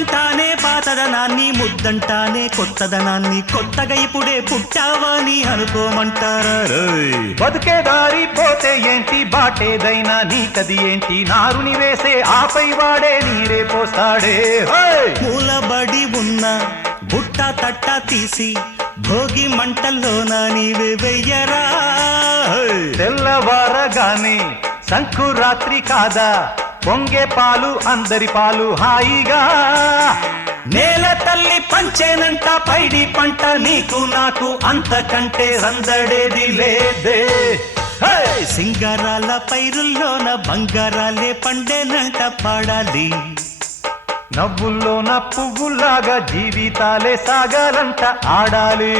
ముద్దంటానే పాతదనాన్ని, ముద్దంటానే కొత్తదనాన్ని, కొత్తగా ఇప్పుడే పుట్టావని అనుకోమంటారా? బతుకే దారి పోతే ఏంటి, బాటేదైనా నీకది ఏంటి, నారుని వేసే ఆపై వాడే నీరే పోస్తాడే. మూలబడి ఉన్న బుట్ట తట్ట తీసి భోగి మంటల్లోన నీవే వెయ్యరా. తెల్లవారగానే సంకురాత్రి కాదా, పొంగే పాలు అందరి పాలు హాయిగా. నేల తల్లి పంచేనంట పైడి పంట, నీకు నాకు అంతకంటే సందడేది లేదే. సింగారాల పైరుల్లోన బంగారాలే పండేనంట పాడాలి. నవ్వుల్లోన పువ్వులాగా జీవితాలే సాగాలంట ఆడాలి.